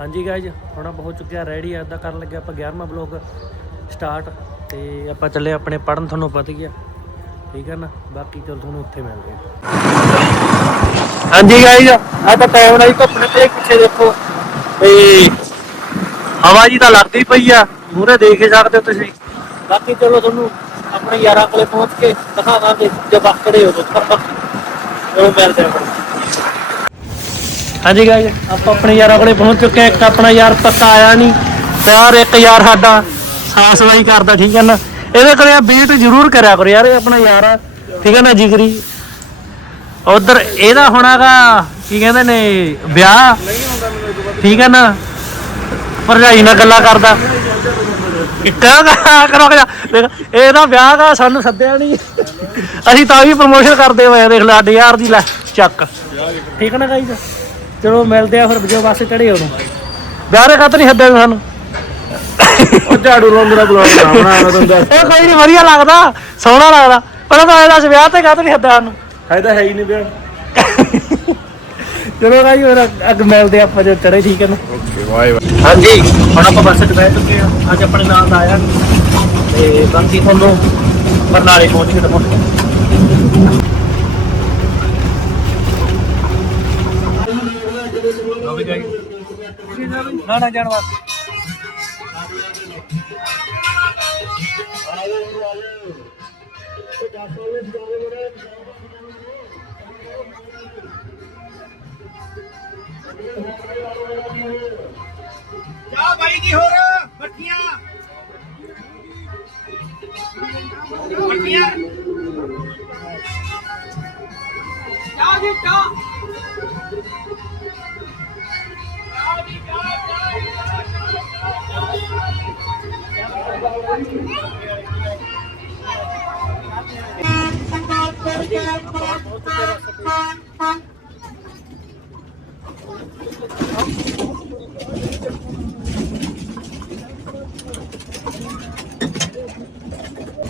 ਹਾਂਜੀ ਗਾਇਜ਼ ਹੁਣ ਆਪਾਂ ਹੋ ਚੁੱਕਿਆ ਰੈਡੀ ਅੱਜ ਦਾ ਕਰਨ ਲੱਗੇ ਆਪਾਂ 11ਵਾਂ ਬਲੌਗ ਸਟਾਰਟ ਤੇ ਆਪਾਂ ਚੱਲੇ ਆਪਣੇ ਪੜਨ ਤੁਹਾਨੂੰ ਪਤਾ ਹੀ ਆ। ਠੀਕ ਹੈ ਨਾ? ਬਾਕੀ ਚਲ ਤੁਹਾਨੂੰ ਉੱਥੇ ਮਿਲਦੇ ਆ। ਹਾਂਜੀ ਗਾਇਜ਼ ਆ ਤਾਂ ਟਾਈਮ ਨਾਲ ਹੀ ਧੁੱਪ ਨਿਕਲੇ, ਪਿੱਛੇ ਦੇਖੋ। ਤੇ ਹਵਾ ਜੀ ਤਾਂ ਲੱਗਦੀ ਪਈ ਆ ਮੂਰੇ ਦੇਖ ਹੀ ਸਕਦੇ ਹੋ ਤੁਸੀਂ। ਬਾਕੀ ਚਲੋ ਤੁਹਾਨੂੰ ਆਪਣੇ ਯਾਰਾਂ ਕੋਲੇ ਪਹੁੰਚ ਕੇ ਦਿਖਾਵਾਂਗੇ ਜਦ ਆਕੜੇ ਹੋ ਤੋਂ ਚਲੋ ਮਿਲਦੇ ਆ। ਹਾਂਜੀ ਗਾਇਜ਼ ਆਪਾਂ ਆਪਣੇ ਯਾਰਾਂ ਕੋਲੇ ਪਹੁੰਚ ਚੁੱਕੇ ਹਾਂ। ਇੱਕ ਆਪਣਾ ਯਾਰ ਪੱਕਾ ਆਇਆ ਨਹੀਂ। ਯਾਰ, ਇੱਕ ਯਾਰ ਸਾਡਾ ਸਾਫ਼ ਸਫ਼ਾਈ ਕਰਦਾ, ਠੀਕ ਹੈ ਨਾ? ਇਹਦੇ ਕੋਲੇ ਆ ਬੀਟ ਜ਼ਰੂਰ ਕਰਿਆ ਕਰੋ ਯਾਰ, ਇਹ ਆਪਣਾ ਯਾਰ ਆ। ਠੀਕ ਹੈ ਨਾ ਜਿਗਰੀ ਉਧਰ ਇਹਦਾ ਹੋਣਾਗਾ ਕੀ ਕਹਿੰਦੇ ਨੇ, ਵਿਆਹ। ਠੀਕ ਹੈ ਨਾ? ਭਰਜਾਈ ਨਾਲ ਗੱਲਾਂ ਕਰਦਾ। ਕਿੱਕਾ ਕਰੋ ਦੇਖ, ਇਹਦਾ ਵਿਆਹ ਦਾ ਸਾਨੂੰ ਸੱਦਿਆ ਨਹੀਂ। ਅਸੀਂ ਤਾਂ ਵੀ ਪ੍ਰਮੋਸ਼ਨ ਕਰਦੇ ਹੋਏ ਆ, ਦੇਖ ਲੈ ਅੱਡ ਯਾਰ ਦੀ ਲੈ, ਚੱਕ। ਠੀਕ ਹੈ ਨਾ ਗਾਈਜ਼ ਚਲੋ ਮਿਲਦੇ ਆ ਫਿਰ ਵਜੋ ਬੱਸ ਚੜੇ ਉਹਨੂੰ ਵਿਆਹ ਦੇ ਖਾਤਰ ਨਹੀਂ ਸੱਦਿਆ ਵੀ ਸਾਨੂੰ। ਉਹ ਝਾੜੂ ਲਾਉਣ ਦਾ ਬਲੌਗ ਨਾ ਬਣਾ ਇਹ ਕੋਈ ਨਹੀਂ ਵਧੀਆ ਲੱਗਦਾ ਸੋਹਣਾ ਲੱਗਦਾ। ਪਰ ਤਾਂ ਇਹ ਦੱਸ ਵਿਆਹ ਤੇ ਖਾਤਰ ਨਹੀਂ ਸੱਦਿਆ ਸਾਨੂੰ। ਹੈ ਤਾਂ ਹੈ ਹੀ ਨਹੀਂ ਪਿਆ ਚਲੋ ਗਾਈ ਹੋਰ ਅੱਗ ਮਿਲਦੇ ਆਪਾਂ ਜੋ ਚੜੇ ਠੀਕ ਹੈ ਨਾ? Okay bye bye. ਹਾਂਜੀ। ਹੁਣ ਆਪਾਂ ਬੱਸ 'ਚ ਬਹਿ ਚੁੱਕੇ ਹਾਂ ਅੱਜ ਆਪਣੇ ਨਾਲ ਦਾ ਆਇਆ। ਤੇ ਬਾਕੀ ਤੁਹਾਨੂੰ ਬਰਨਾਲੇ ਪਹੁੰਚ ਕੇ ਦਿਖਾਉਂਦੇ ਨਾ ਜਾਣ ਵਾਸਤੇ। ਜਾ ਬਾਈ ਕੀ ਹੋਰ ਬੱਠੀਆਂ। ਬੱਠੀਆਂ। ਜਾ ਜੀ ਜਾ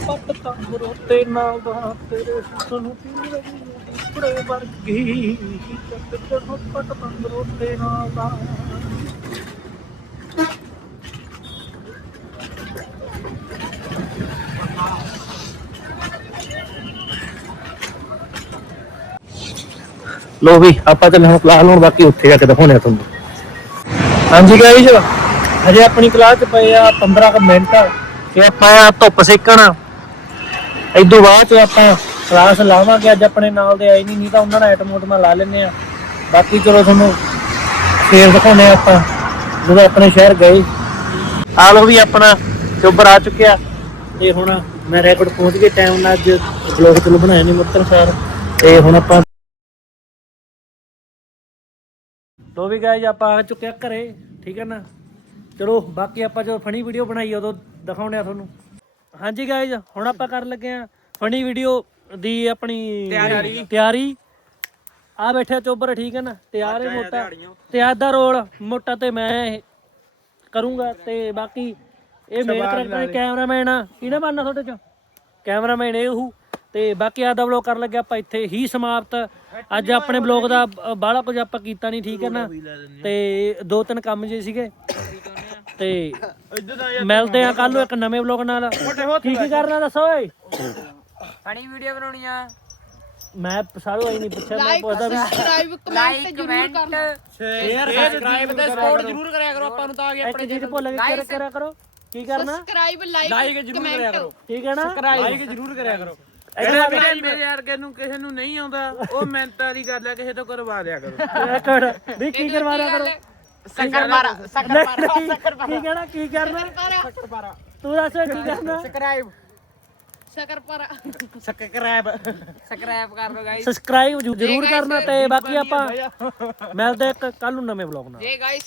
ਪੱਟ ਤੰਗਰੋ ਤੇ ਨਾਲ ਦਾ ਤੇਰੇ ਸੁਣ ਪੀੜੇ ਵਰਗੀ। ਚੱਕ ਚੜੋ ਪੱਟ ਤੰਗਰੋ ਤੇ ਨਾਲ ਦਾ ਲੋ ਵੀ, ਆਪਾਂ ਚੱਲੇ ਹੁਣ ਕਲਾਸ ਲਾਉਣ, ਬਾਕੀ ਉੱਥੇ ਜਾ ਕੇ ਦਿਖਾਉਣੇ ਆ ਤੁਹਾਨੂੰ। ਹਾਂਜੀ ਗਾਈਜ਼ ਹਜੇ ਆਪਣੀ ਕਲਾਸ ਚ ਪਏ ਆ 15 ਕੁ ਮਿੰਟ, ਤੇ ਆਪਾਂ ਆ ਧੁੱਪ ਸੇਕਣ। ਇਦੋਂ ਬਾਅਦ ਚ ਆਪਾਂ ਕਲਾਸ ਲਾਵਾਂਗੇ, ਅੱਜ ਆਪਣੇ ਨਾਲ ਦੇ ਆਏ ਨਹੀਂ ਨਹੀਂ ਤਾਂ ਉਹਨਾਂ ਨਾਲ ਐਟਮ ਉਟਮਾਂ ਲਾ ਲੈਨੇ ਆ ਬਾਕੀ ਚਲੋ ਤੁਹਾਨੂੰ ਫੇਰ ਦਿਖਾਉਣੇ ਆ ਆਪਾਂ, ਜਦੋਂ ਆਪਣੇ ਸ਼ਹਿਰ ਗਏ। ਆ ਲੋ ਵੀ ਆਪਣਾ ਚੋਬਰ ਆ ਚੁੱਕਿਆ। ਤੇ ਹੁਣ ਮੈਂ ਰੈਕੋਰਡ ਪਹੁੰਚ ਗਏ ਟਾਈਮ ਨਾਲ, ਅੱਜ ਬਲੌਗ ਚਲੋ ਬਣਾਇਆ ਨਹੀਂ ਮੁੱਤਰ ਸਰ ਤੇ ਹੁਣ ਆਪਾਂ ਲੋ ਵੀ ਗਾਇਜ਼ ਆਪਾਂ ਆ ਚੁੱਕੇ ਆ ਘਰੇ ਠੀਕ ਹੈ ਨਾ? ਚਲੋ ਬਾਕੀ ਆਪਾਂ ਜਦੋਂ ਫਨੀ ਵੀਡੀਓ ਬਣਾਈ ਉਦੋਂ ਦਿਖਾਉਣੇ ਆ ਤੁਹਾਨੂੰ। ਹਾਂਜੀ ਗਾਇਜ਼ ਹੁਣ ਆਪਾਂ ਕਰਨ ਲੱਗੇ ਆ ਫਨੀ ਵੀਡੀਓ ਦੀ ਆਪਣੀ ਤਿਆਰੀ। ਤਿਆਰੀ। ਆ ਬੈਠਾ ਚੋਬਰ ਠੀਕ ਹੈ ਨਾ? ਤਿਆਰ ਹੈ ਮੋਟਾ। ਤੇ ਅੱਜ ਦਾ ਰੋਲ ਮੋਟਾ ਤੇ ਮੈਂ ਇਹ ਕਰੂੰਗਾ ਤੇ ਬਾਕੀ ਇਹ ਮੇਨ ਕਰੈਕਟਰ ਕੈਮਰਾਮੈਨ ਆ। ਕਿਹਨੇ ਬਣਨਾ ਤੁਹਾਡੇ ਚ? ਕੈਮਰਾਮੈਨ ਇਹ ਹੂ। ਤੇ ਬਾਕੀ ਆਦਾ ਵਲੌਗ ਕਰਨ ਲੱਗੇ ਆਪਾਂ ਇੱਥੇ ਹੀ ਸਮਾਪਤ। ਅੱਜ ਆਪਣੇ ਵਲੌਗ ਦਾ ਬਾਹਲਾ ਕੁਝ ਆਪਾਂ ਕੀਤਾ ਨਹੀਂ ਠੀਕ ਹੈ ਨਾ? ਤੇ ਦੋ ਤਿੰਨ ਕੰਮ ਜੇ ਸੀਗੇ। ਤੇ ਮਿਲਦੇ ਆ ਕੱਲ ਨੂੰ ਇੱਕ ਨਵੇਂ ਵਲੌਗ ਨਾਲ। ਕੀ ਕੀ ਕਰਨਾ ਦੱਸੋ ਓਏ? ਫਨੀ ਵੀਡੀਓ ਬਣਾਉਣੀ ਆ। ਮੈਂ ਸਾਰੂ ਆਈ ਨਹੀਂ ਪੁੱਛਿਆ ਮੈਂ ਪੁੱਛਦਾ ਵੀ subscribe like comment share subscribe ਤੇ ਸਪੋਰਟ ਜ਼ਰੂਰ ਕਰਿਆ ਕਰੋ ਆਪਾਂ ਨੂੰ ਤਾਂ ਆ ਗਿਆ ਇੱਕ ਚੀਜ਼ ਭੁੱਲ ਕੇ ਕਰਿਆ- ਕਰਿਆ ਕਰੋ। ਕੀ ਕਰਨਾ? ਸਬਸਕ੍ਰਾਈਬ ਲਾਈਕ ਲਾਈਕ ਜ਼ਰੂਰ ਕਰਿਆ ਕਰੋ। ਠੀਕ ਹੈ ਨਾ? ਲਾਈਕ ਜ਼ਰੂਰ ਕਰਿਆ ਕਰੋ। ਇਹਦਾ ਜਿਹੜਾ ਮੇਰੇ ਵਰਗੇ ਨੂੰ ਕਿਸੇ ਨੂੰ ਨਹੀਂ ਆਉਂਦਾ ਉਹ ਮਿਹਨਤਾਂ ਦੀ ਗੱਲ ਹੈ ਕਿਸੇ ਤੋਂ ਕਰਵਾ ਦਿਆ ਕਰੋ। ਵੀ ਕੀ ਕਰਵਾ ਰਿਹਾ ਕਰੋ? ਸ਼ੱਕਰ ਮਾਰਾ ਸ਼ੱਕਰ ਨਹੀਂ, ਕੀ ਕਹਿਣਾ ਕੀ ਕਰਨਾ? ਤੂੰ ਦੱਸ ਕੀ ਕਰਨਾ? ਸਬਸਕ੍ਰਾਈਬ ਸ਼ਕਰਪਾਰਾ ਸਬਸਕ੍ਰਾਈਬ ਸਬਸਕ੍ਰਾਈਬ ਕਰ ਲਓ ਗਾਇਸ ਸਬਸਕ੍ਰਾਈਬ ਜ਼ਰੂਰ ਕਰਨਾ ਤੇ ਬਾਕੀ ਆਪਾਂ ਮਿਲਦੇ ਇੱਕ ਕੱਲ ਨੂੰ ਨਵੇਂ ਵਲੌਗ ਨਾਲ। ਜੇ ਗਾਇਸ